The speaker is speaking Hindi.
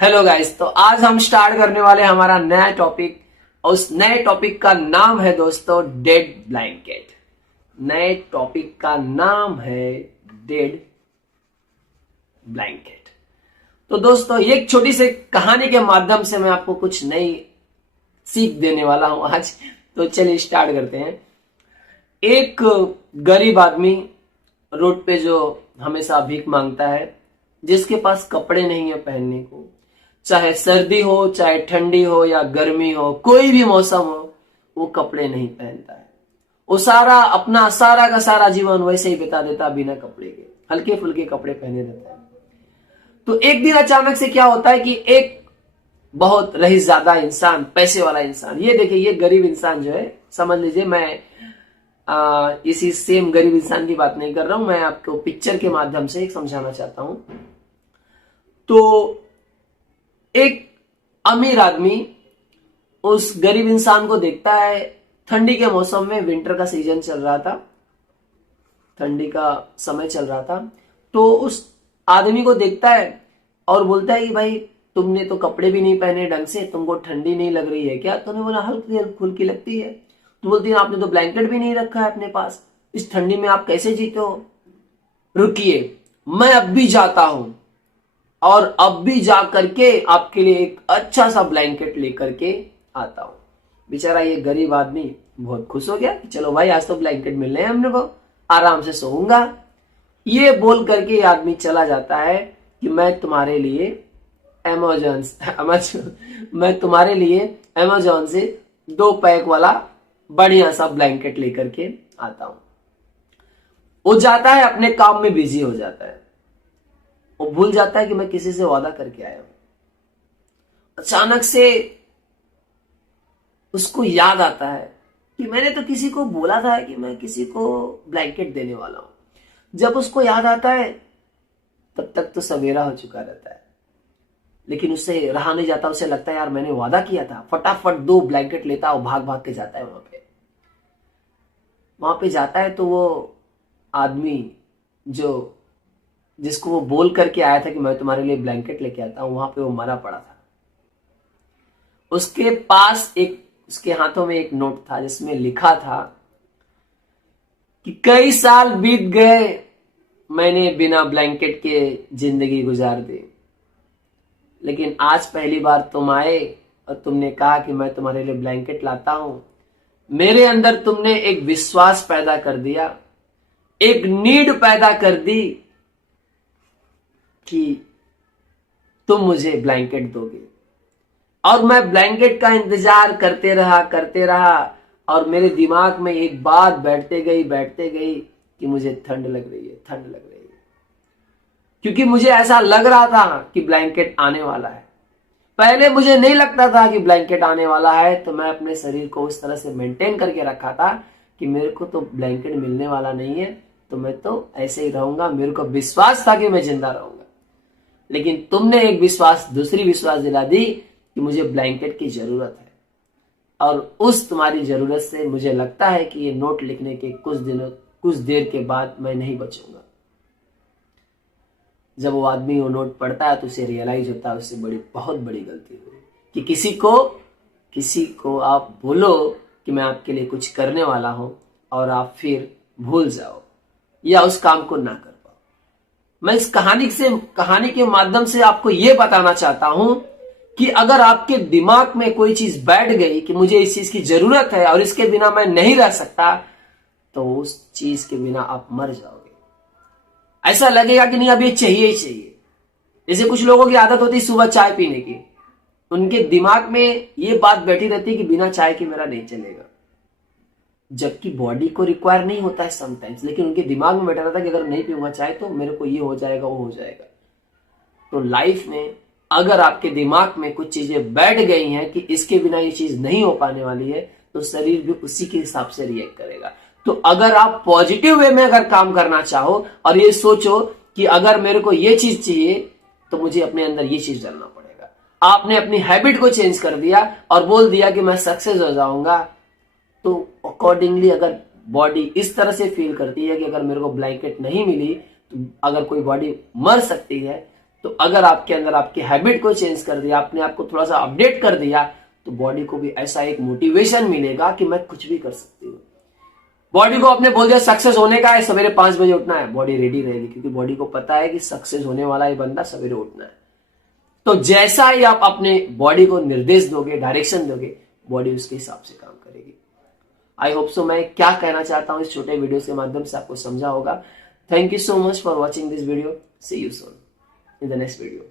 हेलो गाइस, तो आज हम स्टार्ट करने वाले हैं हमारा नया टॉपिक। और उस नए टॉपिक का नाम है दोस्तों डेड ब्लैंकेट। नए टॉपिक का नाम है डेड ब्लैंकेट। तो दोस्तों ये एक छोटी सी कहानी के माध्यम से मैं आपको कुछ नई सीख देने वाला हूं आज। तो चलिए स्टार्ट करते हैं। एक गरीब आदमी रोड पे जो हमेशा भीख मांगता है, जिसके पास कपड़े नहीं है पहनने को, चाहे सर्दी हो चाहे ठंडी हो या गर्मी हो, कोई भी मौसम हो, वो कपड़े नहीं पहनता है। वो अपना सारा का सारा जीवन वैसे ही बिता देता बिना कपड़े के, हल्के फुल्के कपड़े पहने रहता है। तो एक दिन अचानक से क्या होता है कि एक बहुत रईस ज्यादा इंसान, पैसे वाला इंसान, ये देखिए ये गरीब इंसान जो है, समझ लीजिए मैं इसी सेम गरीब इंसान की बात नहीं कर रहा हूं, मैं आपको पिक्चर के माध्यम से एक समझाना चाहता हूं। तो एक अमीर आदमी उस गरीब इंसान को देखता है। ठंडी के मौसम में, विंटर का सीजन चल रहा था, ठंडी का समय चल रहा था। तो उस आदमी को देखता है और बोलता है कि भाई तुमने तो कपड़े भी नहीं पहने ढंग से, तुमको ठंडी नहीं लग रही है क्या? तूने बोला हल्की फुल्की लगती है। तो बोलती है आपने तो ब्लैंकेट भी नहीं रखा है अपने पास, इस ठंडी में आप कैसे जीते हो? रुकिए, मैं अब भी जाता हूं और अब भी जा करके आपके लिए एक अच्छा सा ब्लैंकेट लेकर के आता हूं। बेचारा ये गरीब आदमी बहुत खुश हो गया कि चलो भाई आज तो ब्लैंकेट मिलने हैं हमने को, आराम से सोऊंगा। ये बोल करके आदमी चला जाता है कि मैं तुम्हारे लिए मैं तुम्हारे लिए अमेजोन से 2 पैक वाला बढ़िया सा ब्लैंकेट लेकर के आता हूं। वो जाता है, अपने काम में बिजी हो जाता है, वो भूल जाता है कि मैं किसी से वादा करके आया हूं। अचानक से उसको याद आता है कि मैंने तो किसी को बोला था कि मैं किसी को ब्लैंकेट देने वाला हूं। जब उसको याद आता है तब तक तो सवेरा हो चुका रहता है, लेकिन उससे रहा नहीं जाता। उसे लगता है यार मैंने वादा किया था, फटाफट 2 ब्लैंकेट लेता है और भाग भाग के जाता है वहां पे जाता है। तो वो आदमी जो जिसको वो बोल करके आया था कि मैं तुम्हारे लिए ब्लैंकेट लेके आता हूं, वहां पे वो मरा पड़ा था। उसके हाथों में एक नोट था जिसमें लिखा था कि कई साल बीत गए, मैंने बिना ब्लैंकेट के जिंदगी गुजार दी, लेकिन आज पहली बार तुम आए और तुमने कहा कि मैं तुम्हारे लिए ब्लैंकेट लाता हूं। मेरे अंदर तुमने एक विश्वास पैदा कर दिया, एक नीड पैदा कर दी कि तुम मुझे ब्लैंकेट दोगे। और मैं ब्लैंकेट का इंतजार करते रहा और मेरे दिमाग में एक बात बैठते गई कि मुझे ठंड लग रही है, ठंड लग रही है, क्योंकि मुझे ऐसा लग रहा था कि ब्लैंकेट आने वाला है। पहले मुझे नहीं लगता था कि ब्लैंकेट आने वाला है, तो मैं अपने शरीर को उस तरह से मेंटेन करके रखा था कि मेरे को तो ब्लैंकेट मिलने वाला नहीं है, तो मैं तो ऐसे ही रहूंगा। मेरे को विश्वास था कि मैं जिंदा रहूंगा, लेकिन तुमने एक दूसरी विश्वास दिला दी कि मुझे ब्लैंकेट की जरूरत है। और उस तुम्हारी जरूरत से मुझे लगता है कि ये नोट लिखने के कुछ देर के बाद मैं नहीं बचूंगा। जब वो आदमी वो नोट पढ़ता है तो उसे रियलाइज होता है उससे बहुत बड़ी गलती हुई कि किसी को आप बोलो कि मैं आपके लिए कुछ करने वाला हूं और आप फिर भूल जाओ या उस काम को ना कर पाओ। मैं इस कहानी के माध्यम से आपको यह बताना चाहता हूं कि अगर आपके दिमाग में कोई चीज बैठ गई कि मुझे इस चीज की जरूरत है और इसके बिना मैं नहीं रह सकता, तो उस चीज के बिना आप मर जाओगे। ऐसा लगेगा कि नहीं अब ये चाहिए ही चाहिए। जैसे कुछ लोगों की आदत होती है सुबह चाय पीने की, उनके दिमाग में ये बात बैठी रहती है कि बिना चाय के मेरा नहीं चलेगा, जबकि बॉडी को रिक्वायर नहीं होता है समटाइम्स, लेकिन उनके दिमाग में बैठा रहता है कि अगर नहीं पीऊंगा चाय तो मेरे को ये हो जाएगा, वो हो जाएगा। तो लाइफ में अगर आपके दिमाग में कुछ चीजें बैठ गई हैं कि इसके बिना ये चीज नहीं हो पाने वाली है, तो शरीर भी उसी के हिसाब से रिएक्ट करेगा। तो अगर आप पॉजिटिव वे में अगर काम करना चाहो और ये सोचो कि अगर मेरे को ये चीज चाहिए तो मुझे अपने अंदर ये चीज डालना पड़ेगा, आपने अपनी हैबिट को चेंज कर दिया और बोल दिया कि मैं सक्सेस हो जाऊंगा, तो अकॉर्डिंगली अगर बॉडी इस तरह से फील करती है कि अगर मेरे को ब्लैंकेट नहीं मिली तो अगर कोई बॉडी मर सकती है, तो अगर आपके अंदर आपकी हैबिट को चेंज कर दिया, आपने आपको थोड़ा सा अपडेट कर दिया, तो बॉडी को भी ऐसा एक मोटिवेशन मिलेगा कि मैं कुछ भी कर सकती हूँ। बॉडी को आपने बोल दिया सक्सेस होने का है, सवेरे 5 बजे उठना है, बॉडी रेडी रहेगी, क्योंकि बॉडी को पता है कि सक्सेस होने वाला ये बंदा सवेरे उठना है। तो जैसा ही आप अपने बॉडी को निर्देश दोगे, डायरेक्शन दोगे, बॉडी उसके हिसाब से काम करेगी। आई होप सो मैं क्या कहना चाहता हूं इस छोटे वीडियो के माध्यम से आपको समझा होगा। Thank you so much for watching this video. See you soon in the next video.